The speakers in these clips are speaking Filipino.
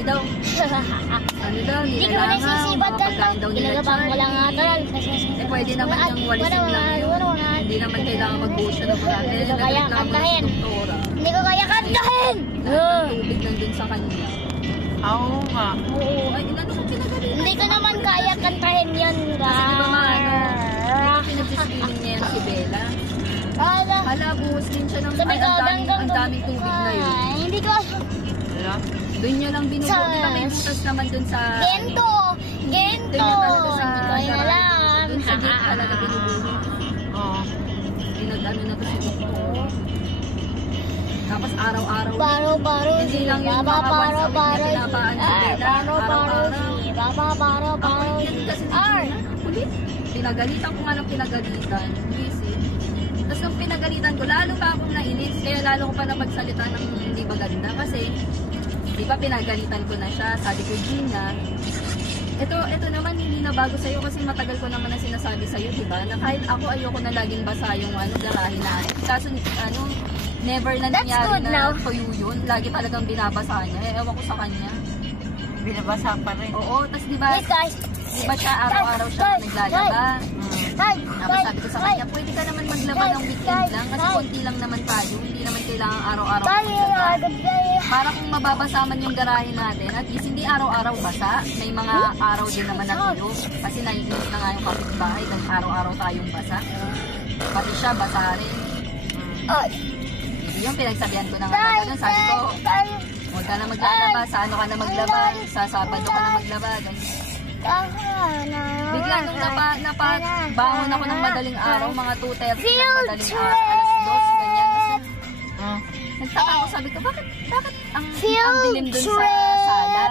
kasi daw. Ano daw, Hindi ko nagsisibat ka lang. Ginagabahan ko lang nga talag. Eh pwede naman yung walisin lang yun. Hindi naman kailangan mag-buo siya ng marami. Hindi ko kaya kantahin. Hindi ko kaya kantahin! Tubig nandun sa kanya. Oo nga. Oo, ay inano kong pinagalitan. Hindi ko naman kaya kantahin yan. Kasi di ba maano, pinag-feeling niya yan si Bella. Hala, buhos din siya ng ang daming tubig na yun. Hindi ko. Doon niya lang binubuo. Di ba may butas naman doon sa... Gento! Gento! Hindi ko yun alam. Doon sa gate talaga binubuo. Oo. Pinag-ano na to si Doktor. Tapos araw-araw. Baro-baro. Hindi lang yung mga once a week na pinapaan si Bella. Araw-araw. Baro-baro. Kasi ulit. Pinagalitan ko nga ng pinagalitan. Busy. Tapos nung pinagalitan ko, lalo pa akong nainis. Kaya lalo ko pa na magsalita ng hindi maganda. Kasi, di ba pinagalitan ko na siya. Sabi ko, Gina, ito naman hindi na bago sa'yo kasi matagal ko naman na sinasabi sa'yo, di ba? Na kahit ako ayoko na laging basa yung garahe natin. Kaso, never na nangyari na tuyo yun. Lagi talagang binabasa niya. Ewan ko sa kanya. Binabasa pa rin. Oo, tapos di ba siya araw-araw siya naglalaba. Tapos sabi ko sa kanya, pwede ka naman maglaba ng weekend lang kasi konti lang naman tayo. Hindi naman kailangan araw-araw maglaba. Para kung mababasa man yung garahe natin, at least hindi araw-araw basa. May mga araw din naman na tuyo. Kasi naiinis na nga yung kapitbahay dahil araw-araw tayong basa. Pati siya basa rin. Yung pinagsabihan ko na nga ganun, sabi ko, huwag ka na maglalaba, sa ano ka na maglaba, sa Sabado ka na maglaba, ganyan. Bigla nung napabangon ako ng madaling araw, mga 2:30 ng madaling araw, alas 2, ganyan. Nagtaka ako, sabi ko, bakit ang dilim dun sa sala?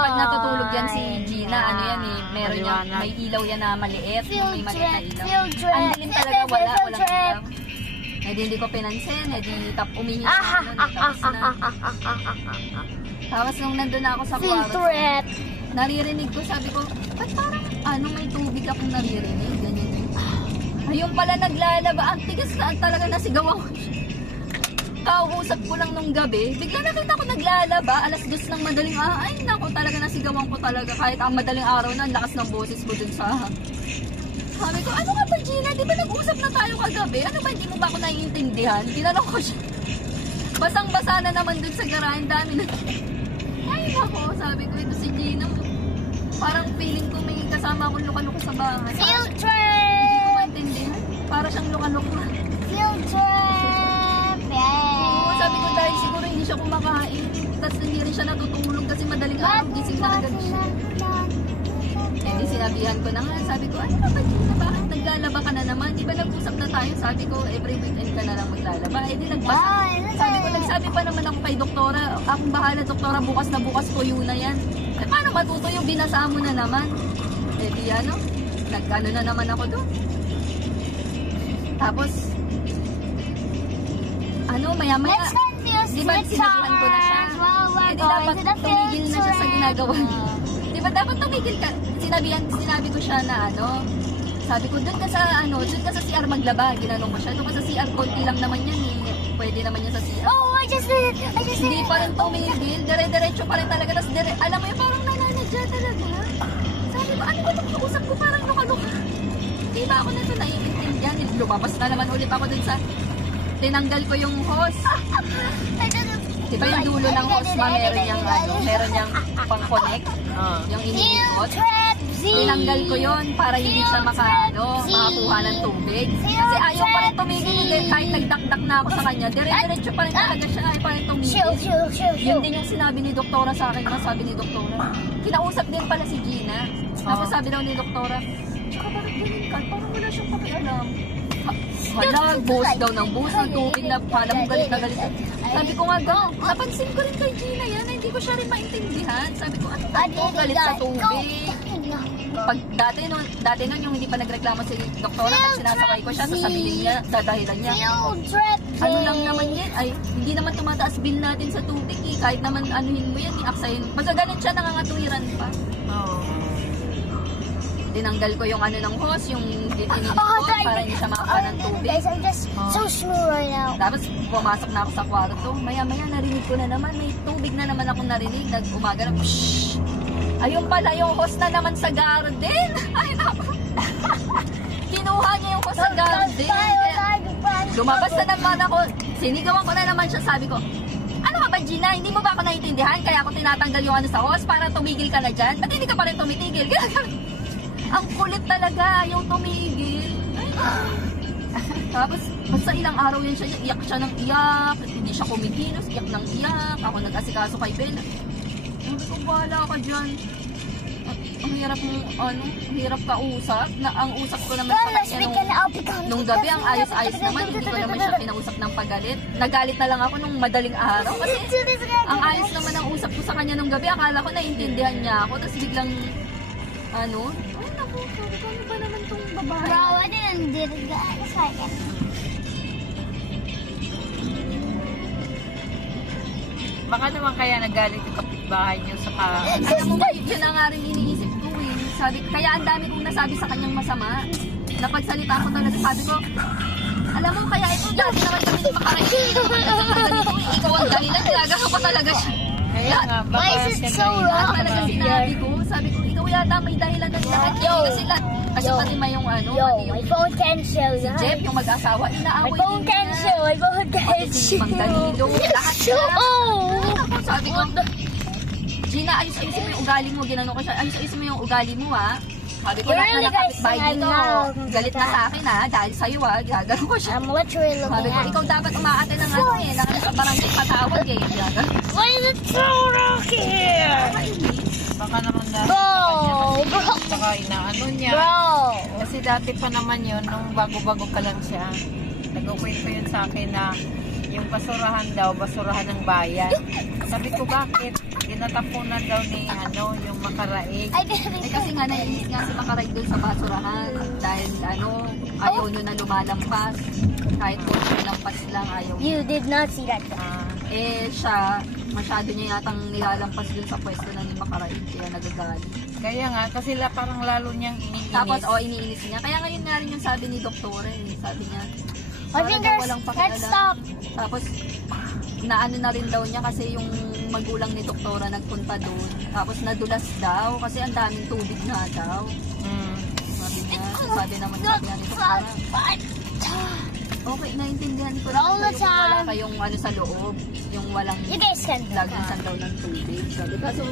Pag natutulog yan si Gina, ano yan eh, meron yan, may ilaw yan na maliit, may maliit na ilaw. Ang dilim talaga, walang ilaw. Eh di hindi ko pinansin, eh di umihinga ako nun, tapos na. Tapos nung nandun na ako sa kwarto, naririnig ko, sabi ko, ba't parang may tubig akong naririnig, ganyan yun. Ayun pala naglalaba, ang tigas na talaga nasigawan ko siya. Kausap ko lang nung gabi, bigla nakita ko naglalaba, alas 2 ng madaling araw, ay naku, talaga nasigawan ko talaga, kahit ang madaling araw na, ang lakas ng boses ko dun sa... Sabi ko, ano ka ba Gina? Di ba nag-usap na tayo kagabi? Ano ba, hindi mo ba ako naiintindihan? Tinanong ko siya. Basang-basa na naman dun sa garahe, dami na. Ay nako, sabi ko, ito si Gina. Parang feeling ko may kasama akong luka-luka sa bahay. Field trip! Hindi ko maintindihan. Para siyang luka-luka. Field trip! Oo, sabi ko dahil siguro hindi siya kumakain. Tapos hindi rin siya natutulog kasi madaling araw, gising na agad siya. Eh, sinabihan ko na nga, sabi ko, ano ba Gina, bakit naglalaba ka na naman? Di ba nag-usap na tayo? Sabi ko, every weekend ka na lang maglalaba. Eh, di nagbasa. Sabi ko, nagsabi pa naman ako kay doktora, akong bahala doktora, bukas na bukas tuyo na yan. Eh, paano matutuyo? Binasa mo na naman. Eh, di nag-ano na naman ako doon. Tapos, maya-maya, di ba sinabihan ko na siya? Eh, di dapat tumigil na siya sa ginagawa niya. Diba dapat tumigil ka? Sinabi ko siya na sabi ko doon ka sa CR maglaba, ginanong ko siya. Doon ka sa CR, konti lang naman yan eh. Pwede naman yan sa CR. Oh, I just did it. Hindi pa rin tumigil, dire-diretso pa rin talaga. Tapos alam mo yung parang nananadya talaga. Sabi ko, ano ba itong kausap ko? Parang luka-luka. Di ba ako na ito naiintindihan? Lumabas na naman ulit ako dun sa tinanggal ko yung hose. Diba yung dulo ng hose meron niyang pang-connect, yung iniikot. Tinanggal ko yon para hindi siya makakuha ng tubig. Kasi ayaw pa rin tumigil ulit kahit nagdakdak na ako sa kanya. Dire-diretso pa rin talaga siya, ayaw pa rin tumigil. Yun din yung sinabi ni doktora sa akin, sabi ni doktora. Kinausap din pala si Gina. Tapos sabi daw ni doktora, tsaka bakit ganyan ka? Parang wala siyang pakialam. Hala, buhos daw ng buhos ng tubig na pala mo galit na galit. Sabi ko nga, napansin ko rin kay Gina yan, hindi ko siya rin maintindihan. Sabi ko, ano ba ito? Galit sa tubig. Pag dati nun yung hindi pa nagreklamo si doktora, pag sinasakay ko siya, sasabihin niya, dadahilan niya. Ano lang naman yan? Ay, hindi naman tumataas bill natin sa tubig eh. Kahit naman anuhin mo yan, aksayin. Basta ganun siya, nangangatuwiran pa. tinanggal ko yung ano ng hose, yung ininis ko para hindi siya makaka ng tubig. Guys, I'm just so smooth right now. Tapos pumasok na ako sa kwarto. Maya-maya narinig ko na naman. May tubig na naman akong narinig. Nag-umaga na, shhh! Ayun pala yung hose na naman sa garden. Ay, naku. Kinuha niya yung hose sa garden. Lumabas na naman ako. Sinigawan ko na naman siya. Sabi ko, ano ka ba, Gina? Hindi mo ba ako naiintindihan? Kaya ako tinatanggal yung ano sa hose para tumigil ka na dyan? Ba't hindi ka pa rin tumitigil? Ang kulit talaga yung tumigil. Tapos, basta ilang araw yan siya, iyak siya ng iyak, hindi siya kumikilos, iyak ng iyak, ako nag-asikaso kay Bella. Sabi ko, bahala ka dyan. Ang hirap mong, ano, ang hirap kausap. Ang usap ko naman sa kanya nung gabi, ang ayos-ayos naman, hindi ko naman siya kinausap ng pagalit. Nagalit na lang ako nung madaling araw kasi ang ayos naman ang usap ko sa kanya nung gabi, akala ko naiintindihan niya ako, tapos biglang, ano, ay naku, sabi ko, ano ba naman tong babae? Bro, I didn't do that. Baka naman kaya nagalit yung kapitbahay niyo sa Alam mo ba, yun na nga rin iniisip ko eh. Sabi, kaya ang dami kong nasabi sa kanyang masama. Napagsalita ko talaga, sabi ko, alam mo, kaya ito, dati naman kami ni Makaraig. Ikaw ang dahilan, ginagawa ko talaga siya. Kaya nga, Why is it so wrong? Talaga sinabi ko, sabi ko, ikaw yata may dahilan ng lahat. Kasi pati may yung ano, Yo, pati my yung phone can show si that. Jeff, yung mag-asawa, My inaaway phone din can niya. show. My phone can Pati si show. Mang Danilo, lahat So, sila. oh. Ako, sabi ko, Gina, ayos-ayusin mo yung ugali mo. Ginano ko siya, ayos-ayusin mo yung ugali mo, ha. Sabi ko, lahat na Really, guys, nakapitbahay I'm dito. now- Galit na sa akin, ha, dahil sa'yo, ha. Gagano ko siya. I'm literally Sabi looking ko, at ikaw dapat umaate ng ano eh, sa barangay patawag eh. Gagano. Why is it so rocky here? baka naman dahil Bro, sa kanya, bro. baka inaano niya. Bro. Kasi dati pa naman yun, nung bago-bago ka lang siya, nag-ukwento yun sa akin na yung basurahan daw, basurahan ng bayan. Sabi ko, bakit? Ginatapunan daw ni ano, yung Makaraig. I didn't. Eh kasi nga naiinis nga si Makaraig doon sa basurahan dahil ano, ayaw nyo na lumalampas. Kahit po lampas lang, ayaw. You did not see that. Eh siya, masyado niya yatang nilalampas dun sa pwesto na ni Makaraig, kaya nagagalit. Kaya nga, kasi parang lalo niyang iniinis. Tapos, iniinis niya. Kaya ngayon nga rin yung sabi ni Doktora, eh. Sabi niya, My parang fingers. walang Let's pakialam. stop. Tapos, naano na rin daw niya kasi yung magulang ni Doktora nagpunta doon. Tapos nadulas daw kasi ang daming tubig na daw. Mm. Sabi niya, sabi naman ni Doktora. Okay, naintindihan ko All naman the kayo kung wala time. kayong ano sa loob. Yung walang You guys can do lagusan that. daw ng tubig. Sabi kaso,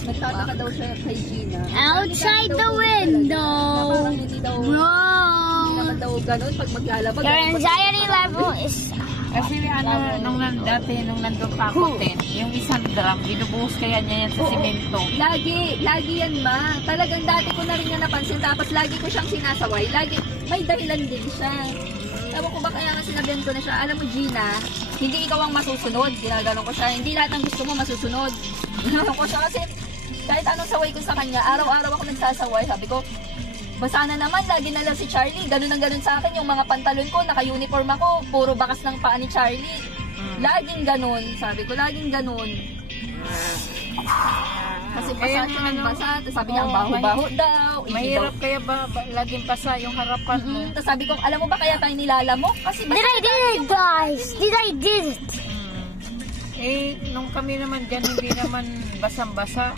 nagtataka daw siya kay Gina. Outside the Na window. parang hindi Bro. naman daw ganun pag maglalabag. Your anxiety level is... Kasi ano, nung nandun pa ako, yung isang drum, binubuhos kaya niya yan sa Oo. simento. Lagi yan ma. Talagang dati ko na rin yan napansin. Tapos lagi ko siyang sinasaway. Lagi, may dahilan din siya. Ewan ko ba kaya nga sinabihan ko na siya, alam mo Gina, hindi ikaw ang masusunod. Ginaganon ko siya. Hindi lahat ng gusto mo masusunod. Ginaganon ko siya kasi kahit anong saway ko sa kanya, araw-araw ako nagsasaway. Sabi ko, basa na naman, lagi na lang si Charlie. Ganun ang ganun sa akin. Yung mga pantalon ko, naka-uniform ako, puro bakas ng paa ni Charlie. Laging ganun. Sabi ko, laging ganun. Kasi basa Kaya siya ano, ng basa. Tapos sabi niya, ang oo, baho-baho daw. Mahirap kaya ba laging basa yung harapan mo? Tapos sabi ko, alam mo ba kaya tayo nilalamok? Kasi Did I did it, guys? Did I did it? Eh, nung kami naman dyan, hindi naman basang-basa.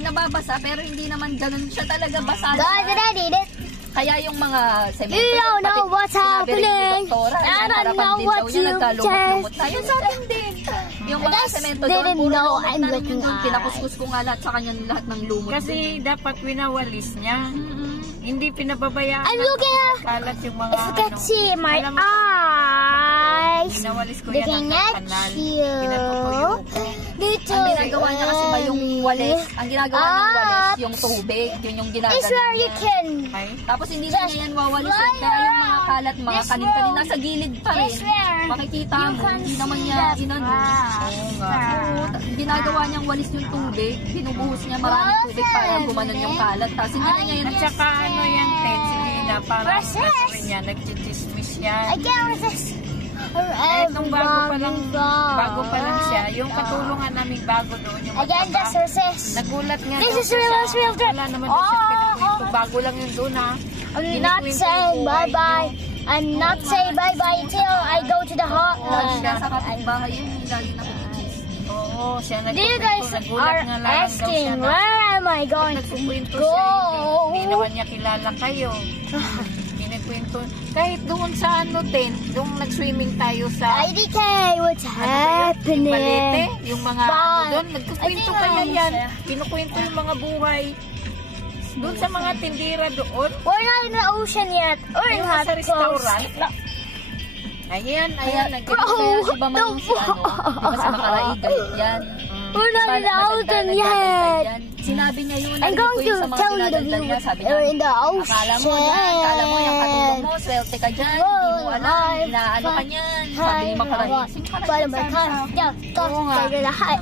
Nababasa, pero hindi naman ganun siya talaga basa. Guys, did I did it? Kaya yung mga semento, You don't know pati what's sinabi rin ni happening. Doktora, I yung don't harapan know din what daw niya, you nagkalumot-lumot tayo. just- Sa akin din. Yung mga Just semento doon, didn't puro know lumot I'm na rin looking yun doon. at. Pinakuskus ko nga lahat sa kanya lahat ng lumot. Kasi dapat winawalis niya. Hindi pinababayaan. I'm looking at... Kalat yung mga If you can see my Alam mo, eyes. Winawalis ko yan Looking ng at kanal. you. Pinatutuyo ko. Little Ang ginagawa niya kasi ba yung walis, ang ginagawa ng walis, yung tubig, yun yung ginagawa It's where you niya. can... Ay, Tapos hindi na niya yan wawalis eh. Kaya yung mga kalat, mga This kanin-kanin room. nasa gilid pa rin. This where Makikita you mo, can hindi naman see niya the inano. oo nga. Ginagawa niyang walis yung tubig, binubuhos niya maraming tubig para gumanon yung kalat. Tapos hindi na niya yun. At saka ano yan, Ted, si Lina, parang Process. gusto rin niya, nagchichismis yan. I can't resist. Eh, nung bago pa lang siya, yung katulungan namin bago doon, yung I can't just mataba, resist. nagulat nga This daw is siya real, sa- it's real drip. Wala naman daw siya Oh, pinakwento bago lang yun doon ha. I'm not saying bye-bye. I'm not saying bye-bye till I go to the Lagi na sa hot. kapitbahay yun, lagi na pinichismis. Oo, siya Do you guys nagulat are nga lang daw siya asking na where am I going to nagkukwento go? siya, hindi naman niya kilala kayo. Kinikwento. Kahit doon sa ano din, doon nag-swimming tayo sa IDK, what's ano ba yun? Yung Balete, happening? yung mga ano Bye. doon, nagkukwento I think kaya I'm yan. siya. Kinukwento yung mga buhay. Doon sa mga tindira doon. We're not in the ocean yet. We're Yung not sa close. restaurant. Ayan, Kaya, Oh, di ba man yung si ano, di ba si Makaraig, galit yan. We're not in the Masagda, ocean nagdadaldal yet. yan. Sinabi niya yun, I'm narinig going ko yun to sa mga tell you the dinadaldal view. niya. Sabi niya, We're in the akala mo yung katulong mo, swerte ka dyan, hindi mo Oh, alam, inaano ka niyan. Sabi ni Makaraig, si Makaraig sabi sa Oo nga.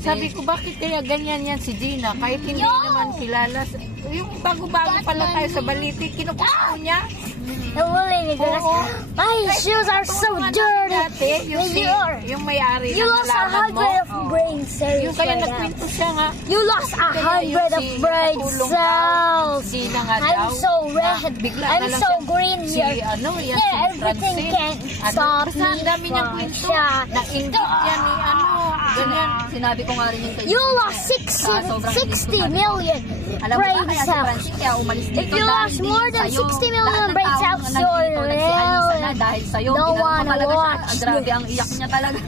Sabi ko, bakit kaya ganyan yan si Gina? Kahit hindi naman kilala. Yung bago-bago pa lang tayo sa Baliti, kinukuha niya. My shoes are so dirty. Dati, yung, yung may-ari You ng lost halaman mo. 100 of brain cells. Yung kaya right now. nagkwento siya nga. You lost Kaya yung 100 of si brain katulong daw, cells. Gina nga daw. I'm so red. Bigla I'm na lang so siya- green si, here. ano, yan, Yeah, si everything Francine. can't Ano, stop basta ang me dami niyang from kwento. shot. Na-inject yan ni ano. Ganyan. Sinabi ko nga rin yung kay You Gina, lost sobrang 60 million alam mo ba brain kaya si cells. Francine kaya umalis dito? If you dahil lost hindi more than sa'yo. 60 million Lahat ng brain taong cells, nandito, you're nagsialisa na real. dahil sa'yo. No Ginano one ko talaga siya. watched Ang grabe you. ang iyak niya talaga.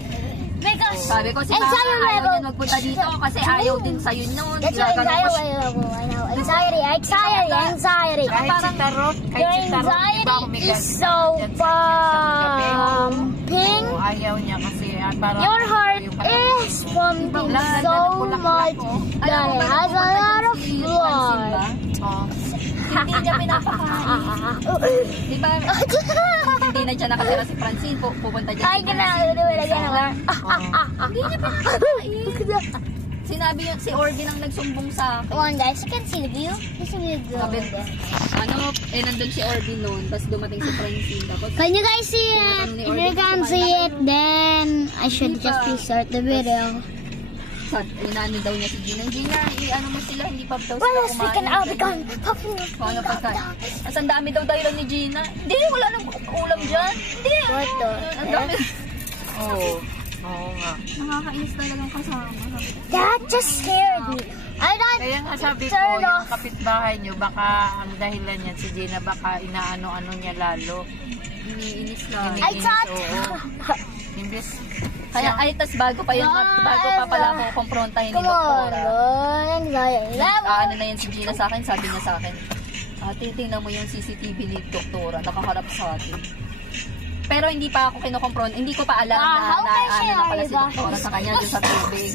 Because Sabi ko si Mama, anxiety ayaw level. niya magpunta dito kasi ayaw din sa'yo noon. That's your anxiety level. I know. Anxiety. Kahit si Tarot, Your kahit si Tarot, di ba anxiety umigas is so dyan sa gabi? pumping. Oo, ayaw niya kasi parang Your heart yung parang- is pumping Wala, so nagpulaklak much ako. that it has a lot of blood. Oo. Hindi niya pinapakain. Di ba? Hindi na dyan nakatira si Francine. Pupunta dyan Ay, si gano'n. Hindi niya pinapakain. Sinabi yun, si Orby nang nagsumbong sa akin. Come on, guys. You can see the view. You see the view. Sabi, ano, nandun si Orby noon, tapos dumating si Francine. Tapos, Can you guys see it? If you can see it, then I should just restart the video. inaano daw niya si Gina. Gina, ano mo sila, hindi pa daw Well, sila let's speak an Albican. Ano pagkain? As ang dami daw dahilan ni Gina. Hindi, wala nang ulam dyan. Hindi, What the ang dami. Oo. Oo nga. Nakakainis talagang kasama. That just scared me. I don't Kaya nga sabi ko, turn yung off. kapitbahay nyo, baka ang dahilan niyan si Gina, baka inaano-ano niya lalo. Iniinis lang. I thought. Imbes, Kaya ay, tas bago pa yun, bago pa pala ako kumprontahin ni Come on, Doktora. Lord. Ano na yan si Gina sa akin, sabi niya sa akin, titingnan mo yung CCTV ni Doktora, nakaharap sa atin. Pero hindi pa ako kinukompron, hindi ko pa alam na ano na pala si Doktora sa kanya dun sa tubig.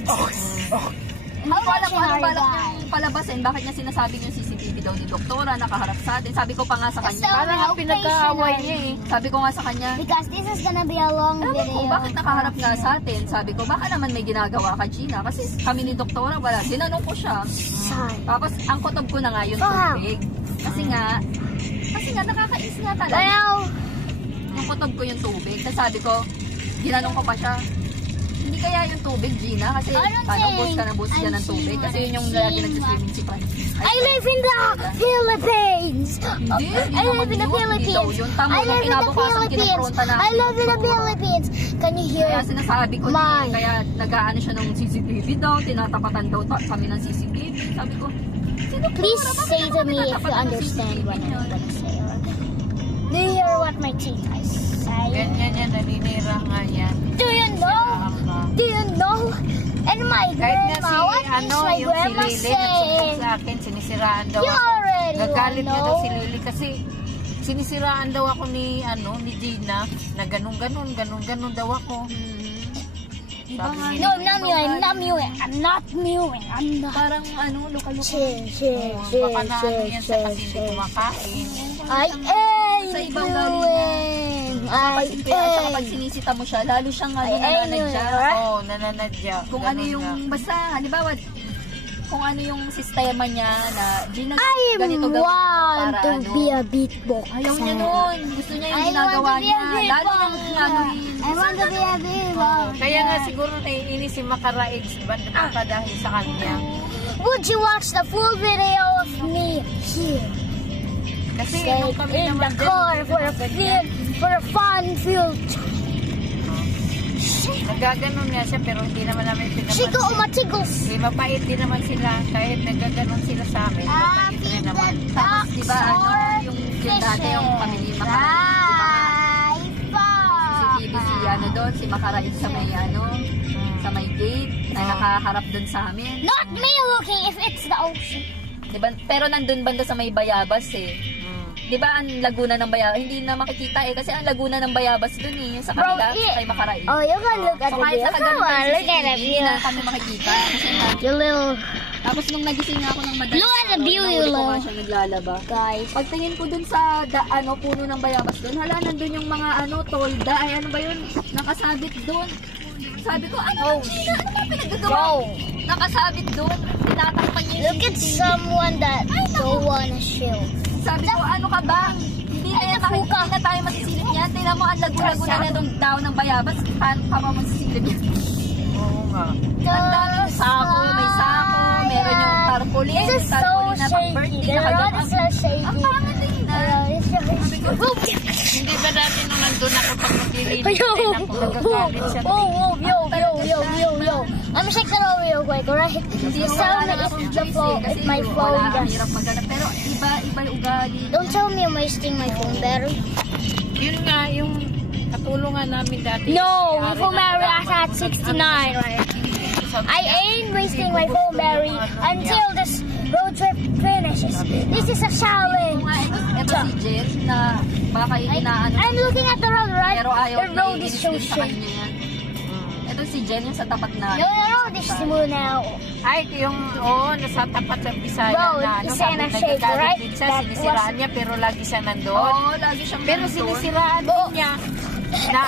Hindi ko alam kung anong balak niyang palabasin, bakit niya sinasabi yung CCTV daw ni Doktora, nakaharap sa atin. Sabi ko pa nga sa kanya, parang ang pinagkaaway niya eh. sabi ko nga sa kanya, Because this is gonna be a long alam video. ko, bakit nakaharap nga sa atin? Sabi ko, baka naman may ginagawa ka, Gina. Kasi kami ni Doktora, wala. Ginanong ko siya. Sorry. Tapos, ang kutob ko na nga yung tubig. Kasi nga, nakakais nga talaga. Well, Yung kutob ko yung tubig. Tapos sabi ko, ginanong ko pa siya. Hindi kaya yung tubig, Gina? Kasi, bus ka ng tubig. Kasi yun yung lagi nagsiswimming si Francis. I live in the Philippines. Hindi, I live in the Philippines. I live in the Philippines. I live in the Philippines. Can you hear Kaya sinasabi ko Mine. kaya nag-aano siya ng CCTV daw, tinatapatan daw kami ng CCTV. Sabi ko, sino Please say to me if you understand what I'm gonna say. Do you hear what my teachers say? Ganyan yan, naninira nga yan. Do you know? Do you know? And my Kahit na grandma, si, what is ano, my yung si grandma Lily, nagsumbong saying? sa akin, sinisiraan daw You ako. already Nagalit niya daw si know. Lily kasi sinisiraan daw ako ni Gina na ganun daw ako. Sabi niya, No, I'm not mewing. I'm not mewing. I'm not mewing. I'm not. Parang luka-luka. baka na ano yan sa kasi hindi kumakain. I Sa ain't ibang doing. I Kaya kapag ain't. sinisita mo siya, lalo siyang Ay, nananadya. Oo, nananadya. Kung Ganun ano yung, nga. basta, halimbawa, kung ano yung sistema niya na, Gina, I ganito gawin mo want para to ano. be a beatboxer. Ayaw niya nun. Gusto niya yung I ginagawa want to be niya. a Lalo beatboxer. ng ano yun. I want to be a beatboxer. Kaya nga siguro naiinis si Makaraig baka dahil sa kanya. Would you watch the full video of me here? Kasi Stay nung kami in the naman dyan, car hindi for a naman ganyan. fun-filled. Nagaganon nga siya pero hindi naman namin Chico pinapansin. Matigos. Mapait din naman sila kahit nagaganon sila sa amin. Mapait rin naman. Tapos, di ba, yung dati yung pamilya Makarait, di ba? CCTV si ano doon, si Makarait sa may sa may gate na nakaharap doon sa amin. Not me looking if it's the ocean. Di ba? Pero nandun banda sa may Bayabas eh. Di ba ang Laguna ng Bayabas? Hindi na makikita eh kasi ang Laguna ng Bayabas doon eh, yung sa kanila, sa kay Makarait. Oh, you can look at So the kahit view. sa kaganon Come on, ng look at CCTV, the hindi view. na kami makikita. Kasi na, You little tapos nung nagising nga ako ng madaling Look at the view, nahuli you ko little nga siya naglalaba. guys. Pagtingin ko dun sa puno ng Bayabas dun, hala nandun yung mga tolda, ay ano ba yun, nakasabit dun. Sabi ko, ano ba pinagagawa? Nakasabit dun, tinatakpan niya yung Look at someone that don't wanna show. Sabi ko, ano ka ba? Hindi na tayo masisilip yan. Tingnan mo, ang lago-lago na itong daw ng Bayabas. Paano pa ba masisilip yan? Oo nga. Ang daming sako, may sako, meron yung tarpaulin. This is so tarpaulin na shaky. pang-birthday, The road nakagano. is so shaky. Ang pangit din na. Hindi ba dati nung nandun ako pag maglilinis Yo, din ako, nagagalit siya. yo. I'm check it out real quick, alright? Hindi Just mo tell wala me na if akong the choice phone, eh. Kasi if my wala, phone ang does. hirap maghanap. Pero iba yung ugali. Don't tell me I'm wasting my phone battery. Yun nga, yung katulungan namin dati. No, Kaya my rin phone battery nalaman is at ko, 69, right? sabi I niya, ain't wasting my phone battery until this road trip finishes. This is a challenge. Ito si Jen na baka inaano. I'm looking at the road, right? Pero ayaw The road is naiinis so din sa shaky. kanya yan. Ito si Jen yung sa tapat na. The road is smooth now. Ay, yung, nasa tapat sa Bisaya Bro, na, it's sabi, in a shape, nagagalit right? din siya, That sinisiraan was- niya, pero lagi siya nandun. Oo, lagi siyang Pero nandun. sinisiraan din niya na,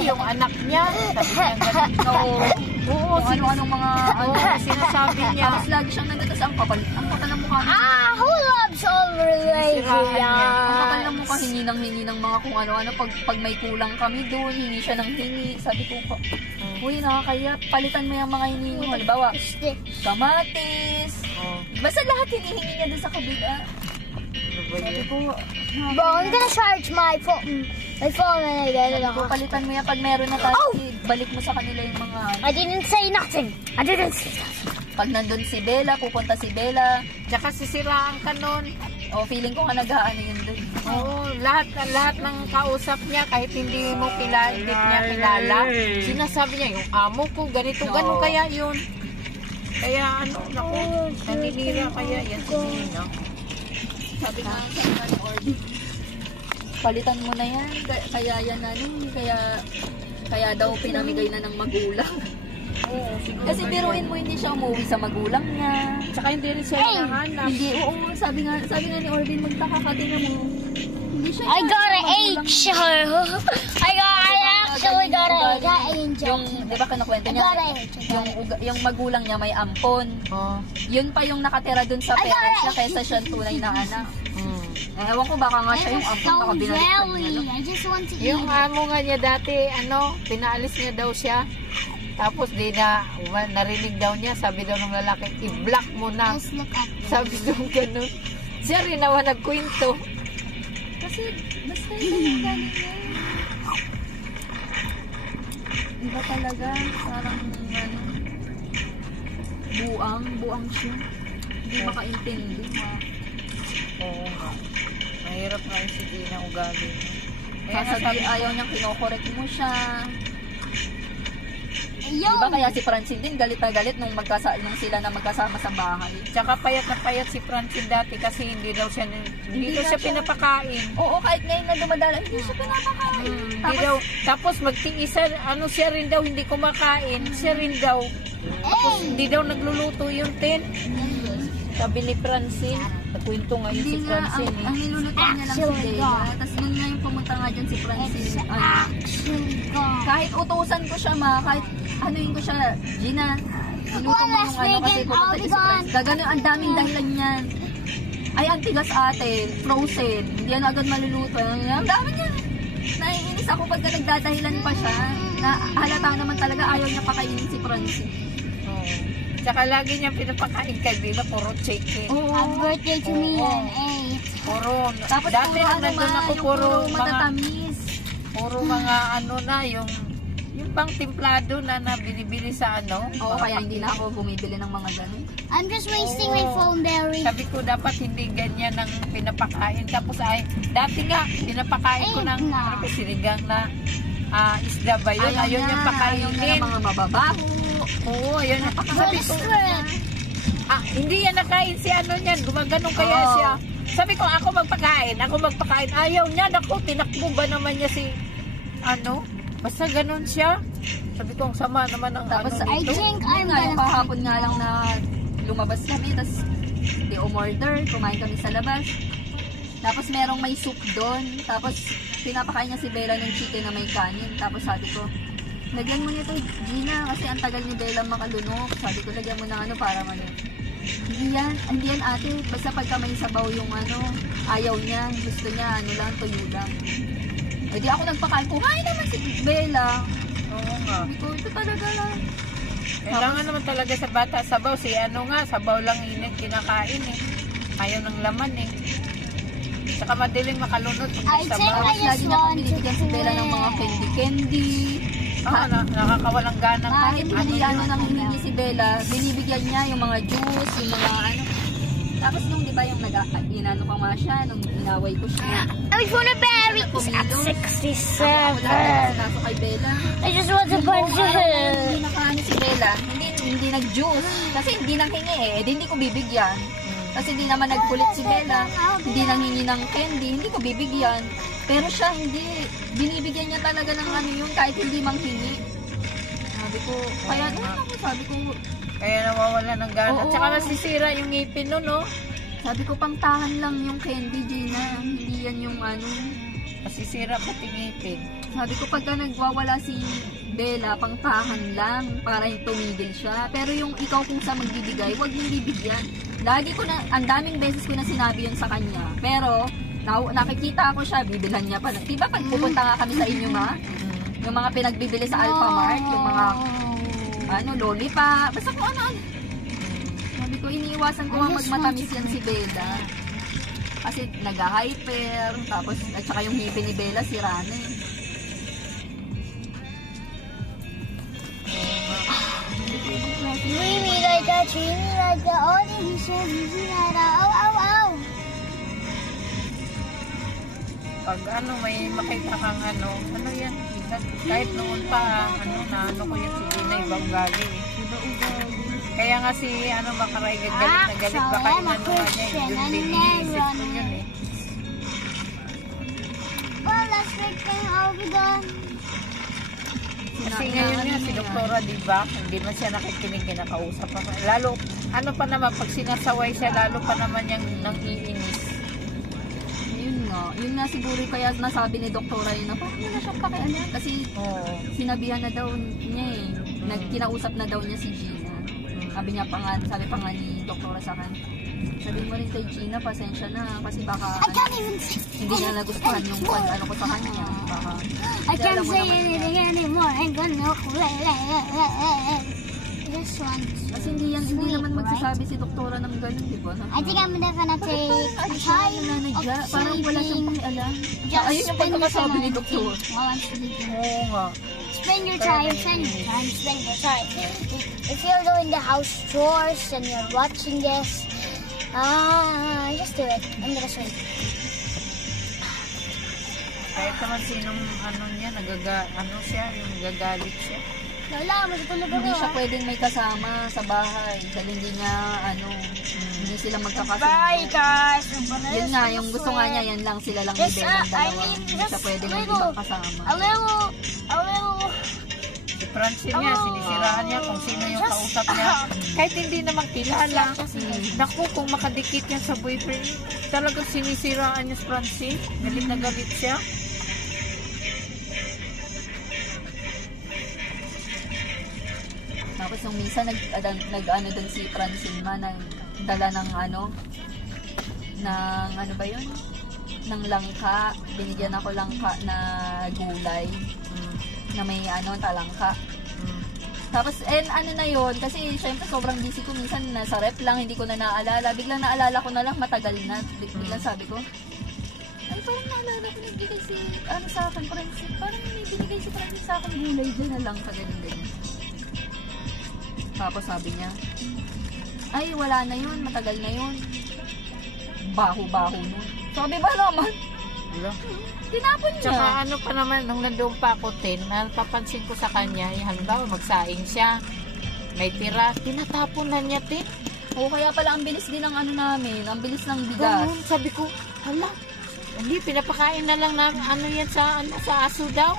yung anak niya, sabi niya, ganun. Oo. Oo, Kung ano-anong mga sinasabi niya. Tapos lagi siyang nandun. Tapos ang kapal ng mukha niya. Who loves overlays? Sisirahan niya. Ang kapal ng mukha, hingi ng mga kung ano-ano. Pag may kulang kami doon, hingi siya ng hingi. Sabi ko, uy, nakakaya, palitan mo yung mga hinihingi mo. Halimbawa, kamatis. Basta lahat hinihingi niya doon sa kabila. Sabi ko, Bro, I'm gonna charge my phone. My phone when I get it Kung off. palitan mo yan, pag meron na tayo, balik mo sa kanila yung mga... I didn't say nothing. I didn't say nothing. Pag nandun si Bella, pupunta si Bella. Tsaka sisiraan ka nun. O, feeling ko nga nag-aano yun doon. Oo, lahat ng kausap niya, kahit hindi mo hindi niya kilala, sinasabi niya, yung amo ko, ganito, No. gano'n kaya yun. Kaya naku, naninira kaya yan si Nina. Sabi nga ni Orby, palitan mo na yan. Kaya yan kaya daw pinamigay na ng magulang. Oo, siguro. Kasi biruin mo, hindi siya umuwi sa magulang niya. Tsaka hindi rin siya hinahanap. Hindi, oo, sabi nga ni Orvin, magtaka ka din mo. Hindi siya I got an magulang H. niya. I actually got an H. Got angel. Yung, di ba kinukwento I niya, got an H. yung magulang niya may ampon. Oo. Yun pa yung nakatira dun sa I got parents niya it. kaysa siya tunay na anak. Mm. Ewan ko, baka nga siya yung ampon, baka binalikan niya. No? I just want to Yung amo nga niya dati, pinaalis niya daw siya. Tapos narinig daw niya, sabi daw ng lalaki, i-block mo na. Let's look at Sabi daw ganun. Siya rin naman nagkwento. Kasi, basta iba yung galing niya. Iba talaga, parang buang siya. Hindi makaintindi. Oo nga. Mahirap nga yung si Gina ugali. Kaya nga Sasabi, sabi ko, ayaw niyang kinokorek mo siya. Yo! Diba kaya si Francine din galit na galit nung sila na magkasama sa bahay. tsaka payat na payat si Francine dati kasi hindi daw siya Hindi siya siya- pinapakain. Oo, kahit ngayon na dumadala, hindi siya pinapakain. Hindi daw. Tapos magtiisa, siya rin daw hindi kumakain. Siya rin daw. Tapos hindi daw nagluluto yung tin. Sabi ni Francine. Nagkwento ngayon si Hindi nga, Francine. ang nilulutuan niya lang si Bea. Tapos nun nga yung pumunta nga dyan si Francine. Actually gone. Kahit utusan ko siya kahit anuin ko siya, Gina, inuto mo yung Let's make kasi it pumunta all dyan si gone. Francine. Gagano, ang daming dahilan niyan. Ay, ang tigas ate, frozen, hindi yan agad maluluto. Ang dami niya. Naiinis ako pagka nagdadahilan pa siya. Na halata naman talaga ayaw niya pakainin si Francine. Oo. Tsaka lagi niya pinapakain kay Bella, puro chicken. Oo. Happy birthday to me and 8. Puro, Tapos dati puro nang nandun ako, puro mga, matatamis. puro mga ano na, yung pang templado na binibili sa ano. Oo, kaya hindi na ako bumibili ng mga ganun. I'm just wasting my phone battery. Sabi ko, dapat hindi ganyan ang pinapakain. Tapos ay, dati nga, pinapakain ko ng sinigang na isda ba yun? Ayun yung Ayaw na pakainin. ng mga mababaho. Oo, ayun. Sabi ko, hindi yan nakain si ano niyan. Gumaganong kaya Oo. siya. Sabi ko, ako magpakain. Ayaw niya. Naku, tinakbo ba naman niya si ano? Basta ganun siya. Sabi ko, ang sama naman ng Tapos ano I nito. think Yun I'm nga, yung gonna... kahapon nga lang na lumabas kami, tapos di umorder, kumain kami sa labas. Tapos merong may soup doon, tapos pinapakain niya si Bella ng chicken na may kanin. Tapos sabi ko, lagyan mo nito, Gina, kasi ang tagal ni Bella makalunok. Sabi ko, lagyan mo ng ano para ano. Hindi yan ate, basta pagka may sabaw yung ano, ayaw niya, gusto niya, ano lang, tuyo lang. Eh di ako nagpakain, kumain naman si Bella. Oo nga. Sabi ko, ito talaga lang. Kailangan naman talaga sa bata sabaw. Si ano nga, sabaw lang init kinakain eh. Ayaw ng laman eh. Saka madaling makalunod pag may I think sabaw. I just Lagi niya pang want to binibigyan si Bella ng mga candy. Oo, nakakawalang gana. Kahit hindi Ano ano nang hiningi si Bella, binibigyan niya yung mga juice, yung mga ano. Tapos nung di ba yung inano pa nga siya, nung inaway ko siya. My phone battery is at Wala 67. sinaso kay Bella. I just want to punch Hindi it. nakaano si Bella, hindi nag-juice. Kasi hindi nang hingi eh, hindi ko bibigyan. Kasi hindi naman nagkulit si Bella, hindi nang hingi ng candy, hindi ko bibigyan. Pero siya hindi, binibigyan niya talaga ng ano yun kahit hindi manghingi. Sabi ko, kaya sabi ko, Kaya nawawala ng gana. Oo. Tsaka nasisira yung ngipin nun, no? sabi ko pangtahan lang yung candy, Gina, hindi yan yung ano. Nasisira pati ngipin. Sabi ko pagka nagwawala si Bella, pangtahan lang para tumigil siya. Pero yung ikaw kung sa magbibigay, huwag yung bibigyan. Lagi ko na, ang daming beses ko na sinabi yun sa kanya. Pero, nakikita ko siya, bibilhan niya pa. Diba pag pupunta nga kami sa inyo ma? Yung mga pinagbibili sa Alphamart, yung mga ano, lollipop, basta kung ano. Sabi ko, iniiwasan ko nga magmatamis yan si Bella. Kasi nag-hyper, tapos, at saka yung ngipin ni Bella, sira na eh. Treat me like that, treat me like that. All the said, ow. Pag ano, may makita kang ano yan? Kahit noon pa, ano ko yung si Gina, ibang ugali eh. Kaya nga si, Makaray, galit na galit. Baka yung ano nga niya, yung biniisip ko yun eh. Well, last week then I'll be done. Kasi ngayon nga, si Doktora, di ba? Hindi man siya nakikinig, kinakausap pa. Lalo, ano pa naman, pag sinasaway siya, lalo pa naman yung nang iinis. Yun nga siguro kaya nasabi ni Doktora yun na parang wala siyang pakialam kasi sinabihan na daw niya eh, nagkinausap na daw niya si Gina. Sabi pa nga ni Doktora sa akin, sabi mo rin kay Gina, pasensya na kasi baka I can't even hindi niya nagustuhan yung ano ko sa kanya. Baka, I can't alam mo say naman anything anymore. I'm gonna this one. kasi hindi naman magsasabi si Doktora ng ganun, di ba? I think I'm gonna take a time Nananadya, of parang wala siyang pakialam. Just Ayun yung spend pagkakasabi ni your Doktor. time while I'm sleeping. Oo nga. Spend your time, spend your time. If you're doing the house chores and you're watching this, just do it. I'm gonna sleep. Kahit naman sinong niya, siya, yung nagagalit siya. Lola, matutulog ako. Hindi siya pwedeng may kasama sa bahay dahil hindi niya hindi sila magkakasundo. Bye, guys. Yun nga, yung gusto nga niya, yan lang sila lang ni Yes, Bella I dalawa. mean, Hindi just siya pwedeng may little. ibang kasama. A little. Si Francine niya, sinisiraan niya kung sino yung kausap niya. Kahit hindi naman kilala. Naku, kung makadikit yan sa boyfriend, talagang sinisiraan niya si Francine. Galit na galit siya. Tapos nung minsan nag-ano dun si Francine ma, nagdala ng ano ba yun? Ng langka. Binigyan ako langka na gulay na may talangka. Tapos, ano na yon kasi syempre sobrang busy ko. Minsan nasa rep lang, hindi ko na naalala. Biglang naalala ko na lang, matagal na. Biglang sabi ko, ay parang naalala ko nagbigay si, sa akin, parang may binigay si Francis sa akin gulay dyan na lang sa ganyan. Tapos sabi niya, ay wala na yun, matagal na yun. Baho-baho nun. Sabi ba naman? Wala. Tinapon niya. Tsaka ano pa naman, nung nandoon pa ako, napapansin ko sa kanya, halimbawa magsaing siya, may tira, tinatapon na niya, tin. O kaya pala ang bilis din ng namin, ang bilis ng bigas. Ganun, sabi ko, hala, hindi, pinapakain na lang namin, yan sa aso daw.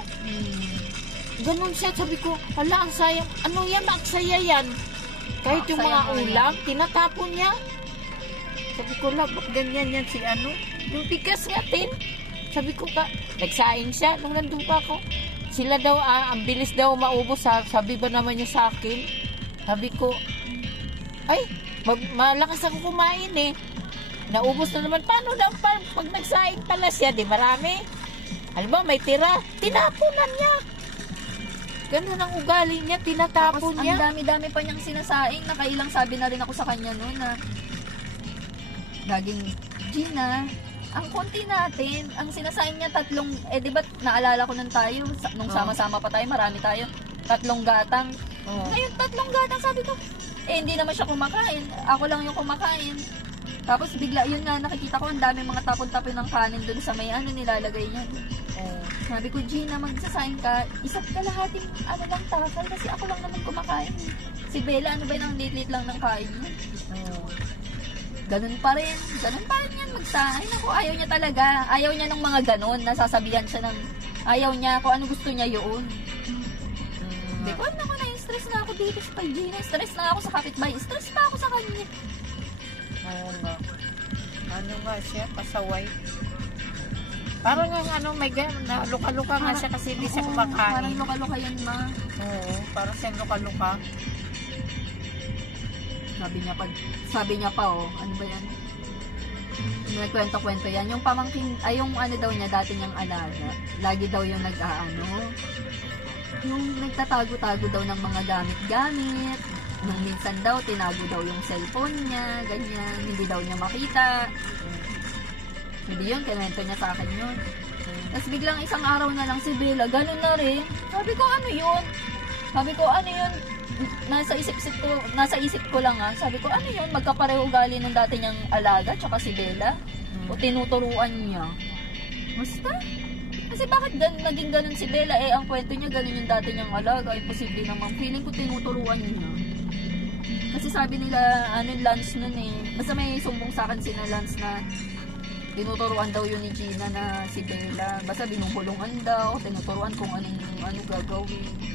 Ganun siya, sabi ko, hala, ang sayang, yan, maksaya yan. Kahit yung mga ulam, tinatapon niya. Sabi ko, bak ganyan yan si yung bigas nga, tin. Sabi ko nagsaing siya nung nandun pa ako. Sila daw, ang bilis daw maubos, sabi ba naman niya sa akin. Sabi ko, ay, malakas ako kumain eh. Naubos na naman. Paano daw pag nagsaing pala siya, di marami? Alam ba, may tira, tinapunan niya. Ganun ang ugali niya, tinatapon niya. Ang dami-dami pa niyang sinasaing. Nakailang sabi na rin ako sa kanya noon na laging, Gina, ang konti natin, ang sinasaing niya 3, di ba naalala ko nun tayo, nung sama-sama pa tayo, marami tayo, 3 gatang. Ngayon 3 gatang, sabi ko, hindi naman siya kumakain, ako lang yung kumakain. Tapos bigla, yun nga, nakikita ko, ang dami mga tapon-tapon ng kanin dun sa may nilalagay niya. Sabi ko, Gina, magsasaing ka, isa't kalahating lang takal, kasi ako lang naman kumakain. Si Bella, ano ba yung lit-lit lang ng kain niya? Ganun pa rin yan magsaing. Ako, ayaw niya talaga. Ayaw niya ng mga ganun. Nasasabihan siya ng ayaw niya kung ano gusto niya yun. Hindi ko, naku na yung stress na ako dito sa Gina. Stress na ako sa kapitbahay. Stress pa ako sa kanya. Oo nga. Ano nga siya, pasaway. Parang nga may luka-luka nga siya kasi hindi siya kumakain. Parang luka-luka yan, ma. Oo, parang siya luka-luka. Sabi niya pa, ano ba yan? Nagkwento-kwento yan. Yung pamangkin, yung daw niya, dati niyang alaga. Lagi daw yung yung nagtatago-tago daw ng mga gamit-gamit. Nung minsan daw, tinago daw yung cellphone niya, ganyan. Hindi daw niya makita. Hindi yun, kinwento niya sa akin yun. Tapos biglang isang araw na lang si Bella, ganun na rin. Sabi ko, ano yun? Nasa isip ko lang sabi ko, ano yun, magkapareho ugali nung dati niyang alaga tsaka si Bella, o tinuturuan niya. Basta, kasi bakit naging ganun si Bella, ang kwento niya ganun yung dati niyang alaga, imposible naman, feeling ko tinuturuan niya. Kasi sabi nila, Lance nun basta may sumbong sa akin sina Lance na tinuturuan daw yun ni Gina na si Bella, basta binubulungan daw, tinuturuan kung ano gagawin.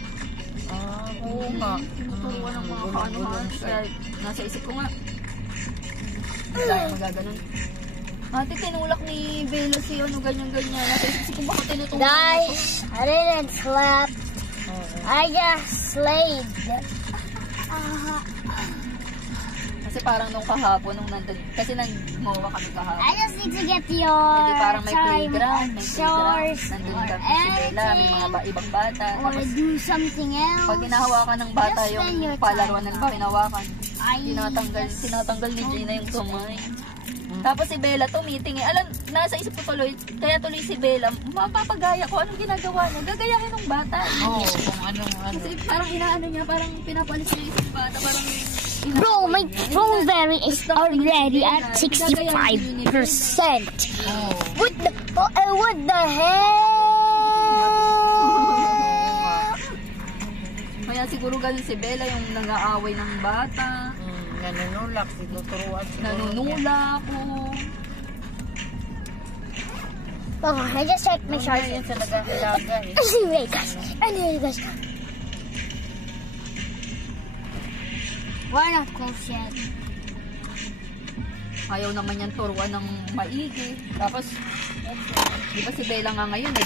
Oo nga. Tinuturuan ng mga kaanuhan. Kaya nasa isip ko nga, dahil magaganon. Ate, tinulak ni Bella si ganyan-ganyan. Nasa isip ko baka tinuturuan. Guys, I didn't sleep. I just slayed. Kasi parang nung kahapon, kasi nag-mowa kami kahapon. I just need to get your Hindi parang may time playground. chores Nandun or kami si Bella, may mga ibang bata. or Tapos, do something else. pag hinahawakan ng bata Just yung spend your palaruan time ng ba, hinahawakan. I Tinatanggal ni Gina yung kamay. Tapos si Bella tumitingin. Alam, nasa isip ko tuloy, kaya tuloy si Bella, mapapagaya ko, anong ginagawa niya? Gagayahin ng bata. Oo, kung ano. Kasi parang inaano niya, parang pinapalis niya yung isang bata, parang Bro, my strawberry is already at 65%. What the hell? Kaya siguro ganun si Bella, yung nag-aaway ng bata. Nanunulak, tinuturuan siguro. Nanunulak ko. I just checked my Yan charger. sa nag-aalaga eh. Anyway, guys. We're not close yet. Ayaw naman yan turuan ng maigi. Tapos, di ba si Bella nga ngayon,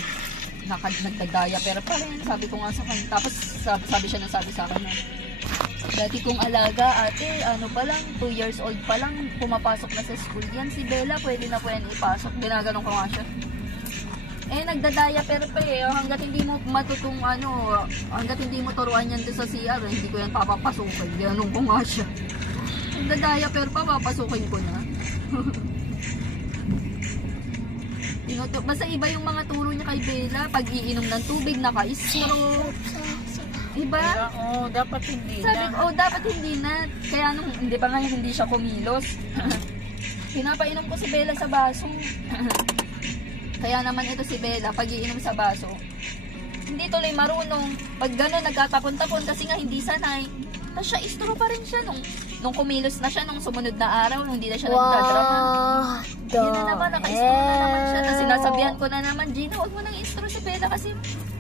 nagkadaya pero pa rin. Sabi ko nga sa kanya. Tapos, sabi siya sa akin na, dati kong alaga, ate, pa lang, 2 years old pa lang, pumapasok na sa school. Yan si Bella, pwede na ipasok. Ginaganon ko nga siya. Eh, nagda-diaper pa eh. Hanggat hindi mo matutong hanggat hindi mo turuan yan doon sa CR, hindi ko yan papapasukin. Ganun ko nga siya. Nagda-diaper pa, papasukin ko na. Basta iba yung mga turo niya kay Bella. Pag iinom ng tubig, naka-straw. Iba? Oo, dapat hindi Sabi ko, dapat hindi na. Kaya nung, hindi pa ngayon hindi siya kumilos. Pinapainom ko si Bella sa baso. Kaya naman ito si Bella, pag iinom sa baso, hindi tuloy marunong. Pag gano'n, nagkatapon-tapon kasi nga hindi sanay. Tapos siya, istro pa rin siya nung kumilos na siya, nung sumunod na araw, nung hindi na siya nagdadrama. Yun na naman, naka-istro na naman siya. Tapos sinasabihan ko na naman, Gina, huwag mo nang istro si Bella kasi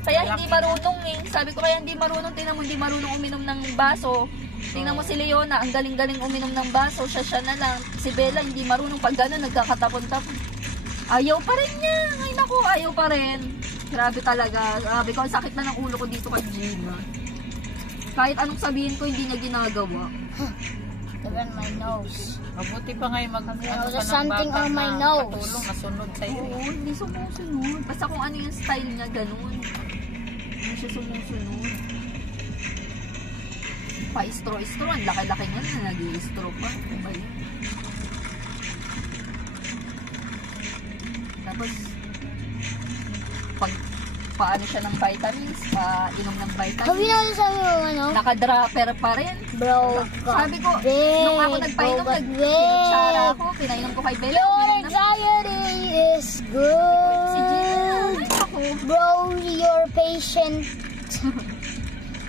kaya hindi marunong eh. Sabi ko, kaya hindi marunong, tingnan mo, hindi marunong uminom ng baso. Tingnan mo si Leona, ang galing-galing uminom ng baso, siya na lang. Si Bella, hindi marunong, pag gano'n, nagkakatapon-tapon. Ayaw pa rin niya. Ay naku, ayaw pa rin. Grabe talaga. Sabi ko, ang sakit na ng ulo ko dito kay Gina. Kahit anong sabihin ko, hindi niya ginagawa. Even my nose. Mabuti pa ngayon There's something on my nose. Patulong, nasunod sa'yo. Oo, hindi sumusunod. Basta kung ano yung style niya, ganun. Hindi siya sumusunod. Pa-istro-istro. Ang laki-laki niya na nag-i-istro pa. Ano ba yun? Tapos, pag paano siya ng vitamins, painom ng Have you vitamins, noticed sabi mo ano? naka-dropper pa rin. Bro, Sabi ko, nung ako nagpainom, nagpinutsara ako, pinainom ko kay Bella. Your uminom na- anxiety is Si good. Gina, ako. Bro, you're patient.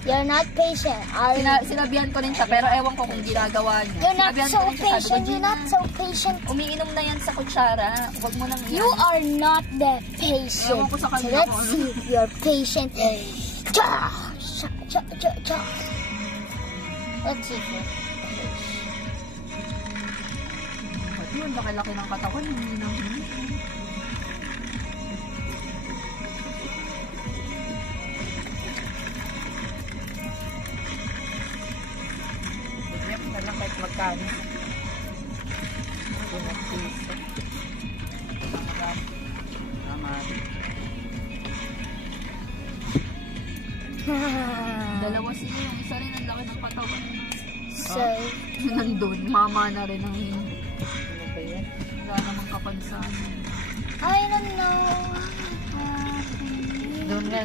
You're not patient. Are you? Sinabihan ko rin siya, pero ewan ko kung ginagawa niya. You're not Sinabihan so ko rin siya, sabi ko, patient. You're "Gina, not so patient. umiinom na yan sa kutsara. Huwag mo nang You are not that patient. Ewan ko sa kanya Let's kung ano. see if you're patient. Cha! Cha! Cha! Cha! Cha! Let's see if you're patient. Ba't yun? Laki-laki ng katawan. Hindi nang Ganyan na lang kahit magkano. Hindi na piso. Salamat. Dalawa sila. Yung isa rin ang laki ng katawan. So, Yun nandun. Mama na rin ang hindi. Ano ba yan? Wala namang kapansanan. I don't know. Doon nga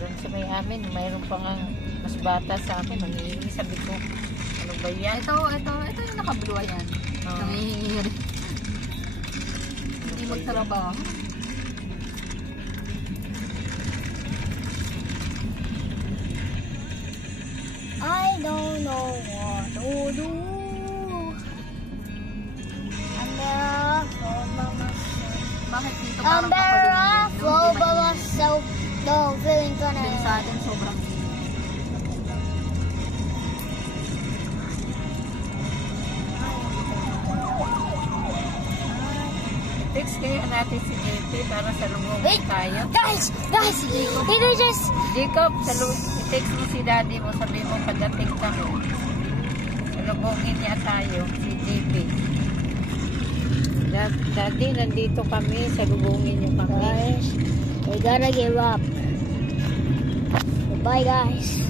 doon sa may amin, mayroon pa nga mas bata sa akin, nangihingi. Sabi ko, ano ba yan? Ito yung naka-blue yan. Oo. Nangihingi rin. Hindi magtrabaho. I don't know what to do. I'm better off by myself. Bakit dito I'm parang better kapalunod? off all by myself. No, feeling Din sa gonna. atin sobrang Text kaya natin si JT para sa lubong Wait, tayo. guys, did I just? Jacob, i-text mo si daddy mo, sabi mo pagdating kami. Salubungin niya tayo, si JP. Daddy, nandito kami, salubungin niyo kami. Guys, we gotta give up. Goodbye, guys.